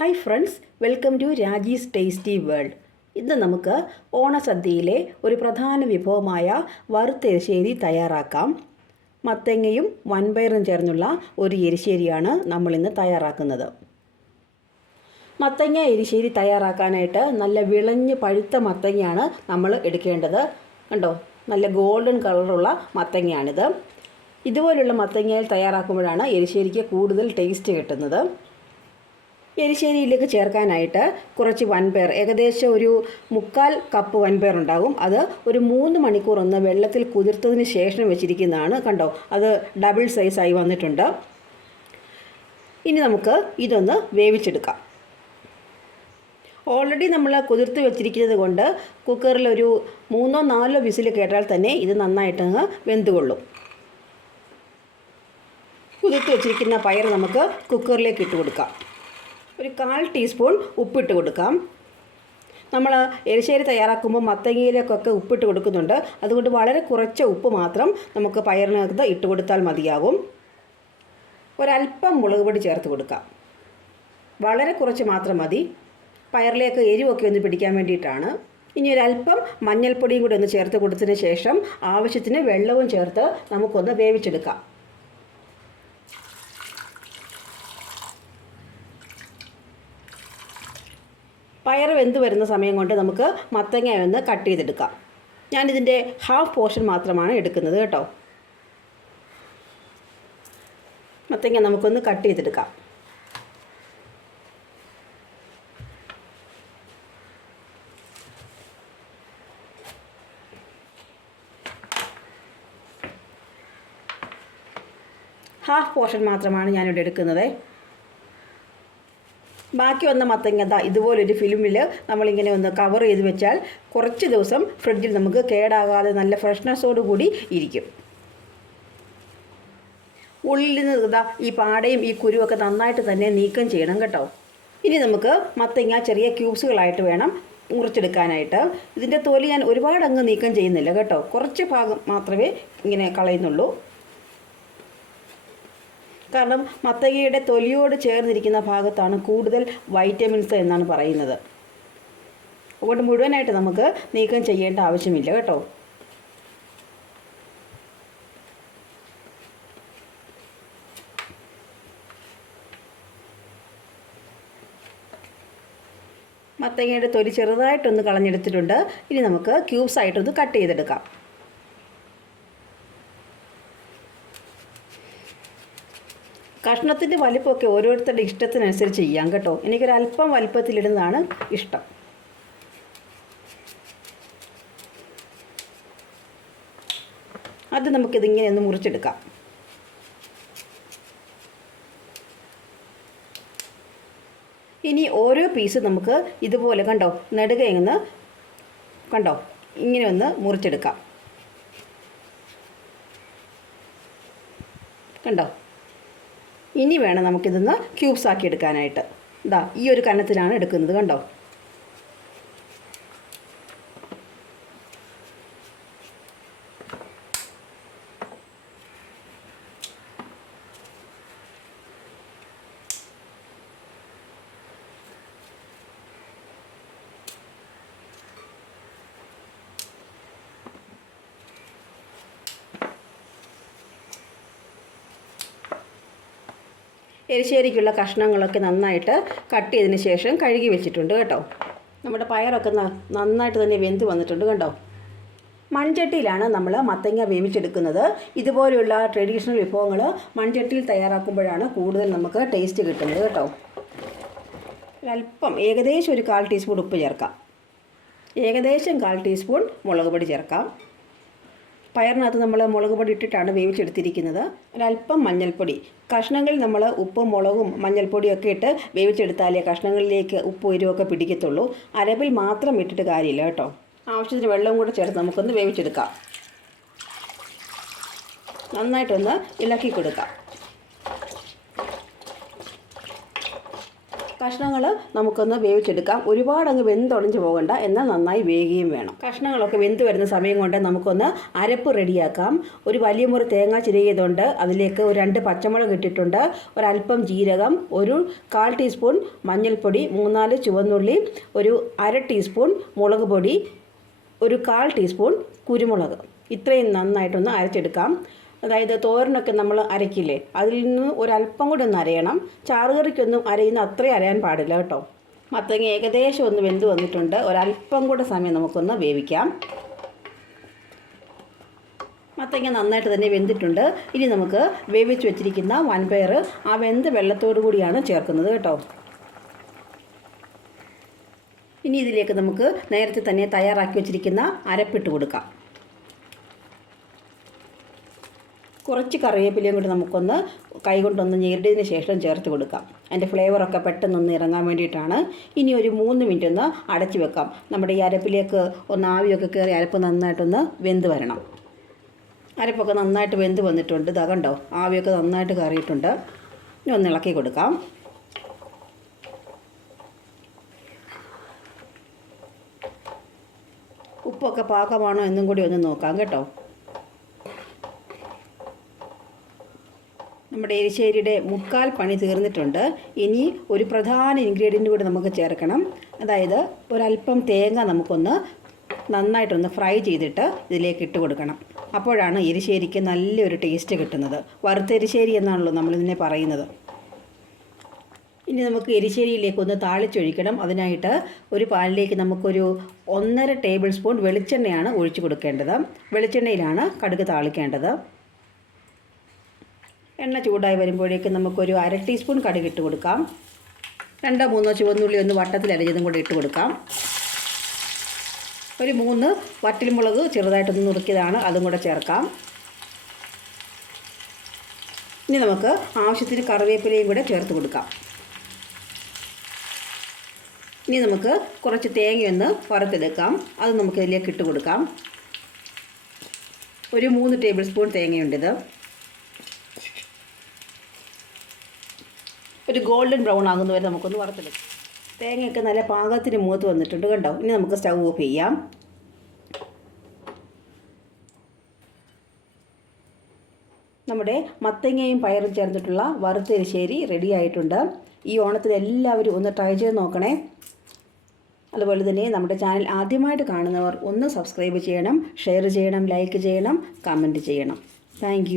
Hi friends welcome to Raji's tasty world ഇന്ന് നമുക്ക് ഓണസദ്യയിലെ ഒരു പ്രധാന വിഭവമായ വറുത്ത വറുത്തെരിശ്ശേരി തയ്യാറാക്കാം. മത്തങ്ങയും വൻപയറും ചേർന്നുള്ള ഒരു എരിശ്ശേരിയാണ് നമ്മളിന്ന് തയ്യാറാക്കുന്നത്. മത്തങ്ങ എരിശ്ശേരി തയ്യാറാക്കാനായിട്ട് നല്ല വിളഞ്ഞ് പഴുത്ത മത്തങ്ങയാണ് നമ്മൾ എടുക്കേണ്ടത്. കണ്ടോ? നല്ല ഗോൾഡൻ കളറുള്ള മത്തങ്ങയാണിത്. ഇതുപോലുള്ള മത്തങ്ങയിൽ തയ്യാറാക്കുമ്പോഴാണ് എരിശ്ശേരിക്ക് കൂടുതൽ ടേസ്റ്റ് കിട്ടുന്നത്. എരിശ്ശേരിയിലേക്ക് ചേർക്കാനായിട്ട് കുറച്ച് വൻപയർ ഏകദേശം ഒരു മുക്കാൽ കപ്പ് വൻപയർ ഉണ്ടാകും. അത് ഒരു മൂന്ന് മണിക്കൂർ ഒന്ന് വെള്ളത്തിൽ കുതിർത്തതിന് ശേഷം വെച്ചിരിക്കുന്നതാണ്. കണ്ടോ അത് ഡബിൾ സൈസായി വന്നിട്ടുണ്ട്. ഇനി നമുക്ക് ഇതൊന്ന് വേവിച്ചെടുക്കാം. ഓൾറെഡി നമ്മൾ കുതിർത്ത് വെച്ചിരിക്കുന്നത് കൊണ്ട് കുക്കറിൽ ഒരു മൂന്നോ നാലോ വിസിൽ കേട്ടാൽ തന്നെ ഇത് നന്നായിട്ട് വെന്തുകൊള്ളും. കുതിർത്ത് വെച്ചിരിക്കുന്ന പയർ നമുക്ക് കുക്കറിലേക്ക് ഇട്ട് കൊടുക്കാം. ഒരു കാൽ ടീസ്പൂൺ ഉപ്പിട്ട് കൊടുക്കാം. നമ്മൾ എരിശ്ശേരി തയ്യാറാക്കുമ്പോൾ മത്തങ്ങയിലേക്കൊക്കെ ഉപ്പിട്ട് കൊടുക്കുന്നുണ്ട്. അതുകൊണ്ട് വളരെ കുറച്ച് ഉപ്പ് മാത്രം നമുക്ക് പയറിനകത്ത് ഇട്ട് കൊടുത്താൽ മതിയാകും. ഒരല്പം മുളക് പൊടി ചേർത്ത് കൊടുക്കാം. വളരെ കുറച്ച് മാത്രം മതി. പയറിലേക്ക് എരിവൊക്കെ ഒന്ന് പിടിക്കാൻ വേണ്ടിയിട്ടാണ്. ഇനി ഒരല്പം മഞ്ഞൾപ്പൊടിയും കൂടി ഒന്ന് ചേർത്ത് കൊടുത്തതിന് ശേഷം ആവശ്യത്തിന് വെള്ളവും ചേർത്ത് നമുക്കൊന്ന് വേവിച്ചെടുക്കാം. പയർ വെന്ത് വരുന്ന സമയം കൊണ്ട് നമുക്ക് മത്തങ്ങ ഒന്ന് കട്ട് ചെയ്തെടുക്കാം. ഞാനിതിന്റെ ഹാഫ് പോർഷൻ മാത്രമാണ് എടുക്കുന്നത് കേട്ടോ. മത്തങ്ങ നമുക്കൊന്ന് കട്ട് ചെയ്തെടുക്കാം. ഹാഫ് പോർഷൻ മാത്രമാണ് ഞാനിവിടെ എടുക്കുന്നത്. ബാക്കി വന്ന മത്തങ്ങ ദാ ഇതുപോലൊരു ഫിലിമിൽ നമ്മളിങ്ങനെ ഒന്ന് കവർ ചെയ്ത് വെച്ചാൽ കുറച്ച് ദിവസം ഫ്രിഡ്ജിൽ നമുക്ക് കേടാകാതെ നല്ല ഫ്രഷ്നെസ്സോട് കൂടി ഇരിക്കും. ഉള്ളിൽ നിന്ന് ഇതാ ഈ പാടയും ഈ കുരുവൊക്കെ നന്നായിട്ട് തന്നെ നീക്കം ചെയ്യണം കേട്ടോ. ഇനി നമുക്ക് മത്തങ്ങ ചെറിയ ക്യൂബ്സുകളായിട്ട് വേണം മുറിച്ചെടുക്കാനായിട്ട്. ഇതിന്റെ തൊലി ഞാൻ ഒരുപാട് അങ്ങ് നീക്കം ചെയ്യുന്നില്ല കേട്ടോ. കുറച്ച് ഭാഗം മാത്രമേ ഇങ്ങനെ കളയുന്നുള്ളൂ. കാരണം മത്തകയുടെ തൊലിയോട് ചേർന്നിരിക്കുന്ന ഭാഗത്താണ് കൂടുതൽ വൈറ്റമിൻസ് എന്നാണ് പറയുന്നത്. അതുകൊണ്ട് മുഴുവനായിട്ട് നമുക്ക് നീക്കം ചെയ്യേണ്ട ആവശ്യമില്ല കേട്ടോ. മത്തങ്ങയുടെ തൊലി ചെറുതായിട്ടൊന്ന് കളഞ്ഞെടുത്തിട്ടുണ്ട്. ഇനി നമുക്ക് ക്യൂബ്സ് ആയിട്ടൊന്ന് കട്ട് ചെയ്തെടുക്കാം. കഷ്ണത്തിന്റെ വലിപ്പമൊക്കെ ഓരോരുത്തരുടെ ഇഷ്ടത്തിനനുസരിച്ച് ചെയ്യാം കേട്ടോ. എനിക്കൊരല്പം വലിപ്പത്തിലിടുന്നതാണ് ഇഷ്ടം. അത് നമുക്കിതിങ്ങനെ ഒന്ന് മുറിച്ചെടുക്കാം. ഇനി ഓരോ പീസ് നമുക്ക് ഇതുപോലെ കണ്ടോ നെടുകയെന്ന് കണ്ടോ ഇങ്ങനെ ഒന്ന് മുറിച്ചെടുക്കാം. കണ്ടോ? ഇനി വേണം നമുക്കിതൊന്ന് ക്യൂബ്സ് ആക്കി എടുക്കാനായിട്ട്. ഇതാ ഈ ഒരു കനത്തിലാണ് എടുക്കുന്നത് കണ്ടോ? എരിശ്ശേരിക്കുള്ള കഷ്ണങ്ങളൊക്കെ നന്നായിട്ട് കട്ട് ചെയ്തതിന് ശേഷം കഴുകി വെച്ചിട്ടുണ്ട് കേട്ടോ. നമ്മുടെ പയറൊക്കെ നന്നായിട്ട് തന്നെ വെന്ത് വന്നിട്ടുണ്ട് കണ്ടോ. മൺചട്ടിയിലാണ് നമ്മൾ മത്തങ്ങ വേവിച്ചെടുക്കുന്നത്. ഇതുപോലെയുള്ള ട്രഡീഷണൽ വിഭവങ്ങൾ മൺചട്ടിയിൽ തയ്യാറാക്കുമ്പോഴാണ് കൂടുതൽ നമുക്ക് ടേസ്റ്റ് കിട്ടുന്നത് കേട്ടോ. അല്പം ഏകദേശം ഒരു കാൽ ടീസ്പൂൺ ഉപ്പ് ചേർക്കാം. ഏകദേശം കാൽ ടീസ്പൂൺ മുളക് പൊടി ചേർക്കാം. പയറിനകത്ത് നമ്മൾ മുളക് പൊടി ഇട്ടിട്ടാണ് വേവിച്ചെടുത്തിരിക്കുന്നത്. ഒരല്പം മഞ്ഞൾപ്പൊടി. കഷ്ണങ്ങളിൽ നമ്മൾ ഉപ്പും മുളകും മഞ്ഞൾപ്പൊടിയും ഒക്കെ ഇട്ട് വേവിച്ചെടുത്താലേ കഷ്ണങ്ങളിലേക്ക് ഉപ്പ് എരിവൊക്കെ പിടിക്കത്തുള്ളൂ. അരപ്പിൽ മാത്രം ഇട്ടിട്ട് കാര്യമില്ല കേട്ടോ. ആവശ്യത്തിന് വെള്ളം കൂടെ ചേർത്ത് നമുക്കൊന്ന് വേവിച്ചെടുക്കാം. നന്നായിട്ടൊന്ന് ഇളക്കി കൊടുക്കാം. കഷ്ണങ്ങൾ നമുക്കൊന്ന് വേവിച്ചെടുക്കാം. ഒരുപാട് അങ്ങ് വെന്തുടഞ്ഞ് പോകണ്ട. എന്നാൽ നന്നായി വേകുകയും വേണം. കഷ്ണങ്ങളൊക്കെ വെന്ത് വരുന്ന സമയം കൊണ്ട് നമുക്കൊന്ന് അരപ്പ് റെഡിയാക്കാം. ഒരു വലിയ മുറി തേങ്ങ ചിരകിയതുകൊണ്ട് അതിലേക്ക് ഒരു രണ്ട് പച്ചമുളക് ഇട്ടിട്ടുണ്ട്. ഒരല്പം ജീരകം ഒരു കാൽ ടീസ്പൂൺ മഞ്ഞൾപ്പൊടി മൂന്നാൽ ചുവന്നുള്ളി ഒരു അര ടീസ്പൂൺ മുളക് പൊടി ഒരു കാൽ ടീസ്പൂൺ കുരുമുളക്. ഇത്രയും നന്നായിട്ടൊന്ന് അരച്ചെടുക്കാം. അതായത് തോരനൊക്കെ നമ്മൾ അരയ്ക്കില്ലേ? അതിൽ നിന്ന് ഒരല്പം കൂടി ഒന്ന് അരയണം. ചാറുകറിക്കൊന്നും അരയുന്ന അത്രയും അരയാൻ പാടില്ല കേട്ടോ. മത്തങ്ങ ഏകദേശം ഒന്ന് വെന്ത് വന്നിട്ടുണ്ട്. ഒരല്പം കൂടെ സമയം നമുക്കൊന്ന് വേവിക്കാം. മത്തങ്ങ നന്നായിട്ട് തന്നെ വെന്തിട്ടുണ്ട്. ഇനി നമുക്ക് വേവിച്ച് വെച്ചിരിക്കുന്ന വൻപയർ ആ വെന്ത് വെള്ളത്തോടു കൂടിയാണ് ചേർക്കുന്നത് കേട്ടോ. ഇനി ഇതിലേക്ക് നമുക്ക് നേരത്തെ തന്നെ തയ്യാറാക്കി വെച്ചിരിക്കുന്ന അരപ്പിട്ട് കൊടുക്കാം. കുറച്ച് കറിവേപ്പിലയും കൂടി നമുക്കൊന്ന് കൈകൊണ്ടൊന്ന് ഞെരടിയതിന് ശേഷം ചേർത്ത് കൊടുക്കാം. അതിന്റെ ഫ്ലേവറൊക്കെ പെട്ടെന്നൊന്ന് ഇറങ്ങാൻ വേണ്ടിയിട്ടാണ്. ഇനി ഒരു മൂന്ന് മിനിറ്റ് ഒന്ന് അടച്ചു വെക്കാം. നമ്മുടെ ഈ അരപ്പിലേക്ക് ഒന്ന് ആവിയൊക്കെ കയറി അരപ്പ് നന്നായിട്ടൊന്ന് വെന്ത് വരണം. അരപ്പൊക്കെ നന്നായിട്ട് വെന്ത് വന്നിട്ടുണ്ട്. ഇതാ കണ്ടോ? ആവിയൊക്കെ നന്നായിട്ട് കയറിയിട്ടുണ്ട്. ഇനി ഒന്ന് ഇളക്കി കൊടുക്കാം. ഉപ്പൊക്കെ പാകമാണോ എന്നും കൂടി ഒന്ന് നോക്കാം കേട്ടോ. നമ്മുടെ എരിശ്ശേരിയുടെ മുക്കാൽ പണി തീർന്നിട്ടുണ്ട്. ഇനി ഒരു പ്രധാന ഇൻഗ്രീഡിയന്റ് കൂടി നമുക്ക് ചേർക്കണം. അതായത് ഒരല്പം തേങ്ങ നമുക്കൊന്ന് നന്നായിട്ടൊന്ന് ഫ്രൈ ചെയ്തിട്ട് ഇതിലേക്ക് ഇട്ട് കൊടുക്കണം. അപ്പോഴാണ് എരിശ്ശേരിക്ക് നല്ലൊരു ടേസ്റ്റ് കിട്ടുന്നത്. വറുത്ത എരിശ്ശേരി എന്നാണല്ലോ നമ്മളിതിനെ പറയുന്നത്. ഇനി നമുക്ക് എരിശ്ശേരിയിലേക്ക് ഒന്ന് താളിച്ചൊഴിക്കണം. അതിനായിട്ട് ഒരു പാലിലേക്ക് നമുക്കൊരു ഒന്നര ടേബിൾ സ്പൂൺ വെളിച്ചെണ്ണയാണ് ഒഴിച്ചു കൊടുക്കേണ്ടത്. വെളിച്ചെണ്ണയിലാണ് കടുക് താളിക്കേണ്ടത്. എണ്ണ ചൂടായി വരുമ്പോഴേക്ക് നമുക്കൊരു അര ടീസ്പൂൺ കടുക് ഇട്ട് കൊടുക്കാം. രണ്ടോ മൂന്നോ ചുവന്നുള്ളി ഒന്ന് വട്ടത്തിൽ അരിഞ്ഞതും കൂടി ഇട്ട് കൊടുക്കാം. ഒരു മൂന്ന് വറ്റൽമുളക് ചെറുതായിട്ടൊന്ന് നുറുക്കിയതാണ് അതും കൂടെ ചേർക്കാം. ഇനി നമുക്ക് ആവശ്യത്തിന് കറിവേപ്പിലയും കൂടെ ചേർത്ത് കൊടുക്കാം. ഇനി നമുക്ക് കുറച്ച് തേങ്ങയൊന്ന് വറുത്തെടുക്കാം. അത് നമുക്ക് ഇതിലേക്ക് ഇട്ട് കൊടുക്കാം. ഒരു മൂന്ന് ടേബിൾ സ്പൂൺ തേങ്ങയുണ്ടിത്. ഒരു ഗോൾഡൻ ബ്രൗൺ ആകുന്ന വരെ നമുക്കൊന്ന് വറുത്തെടുക്കാം. തേങ്ങയൊക്കെ നല്ല പാകത്തിന് മൂത്ത് വന്നിട്ടുണ്ട് കണ്ടോ? ഇനി നമുക്ക് സ്റ്റൗ ഓഫ് ചെയ്യാം. നമ്മുടെ മത്തങ്ങയും പയറും ചേർന്നിട്ടുള്ള വറുത്തരിശ്ശേരി റെഡി ആയിട്ടുണ്ട്. ഈ ഓണത്തിൽ എല്ലാവരും ഒന്ന് ട്രൈ ചെയ്ത് നോക്കണേ. അതുപോലെ തന്നെ നമ്മുടെ ചാനൽ ആദ്യമായിട്ട് കാണുന്നവർ ഒന്ന് സബ്സ്ക്രൈബ് ചെയ്യണം ഷെയർ ചെയ്യണം ലൈക്ക് ചെയ്യണം കമന്റ് ചെയ്യണം. താങ്ക്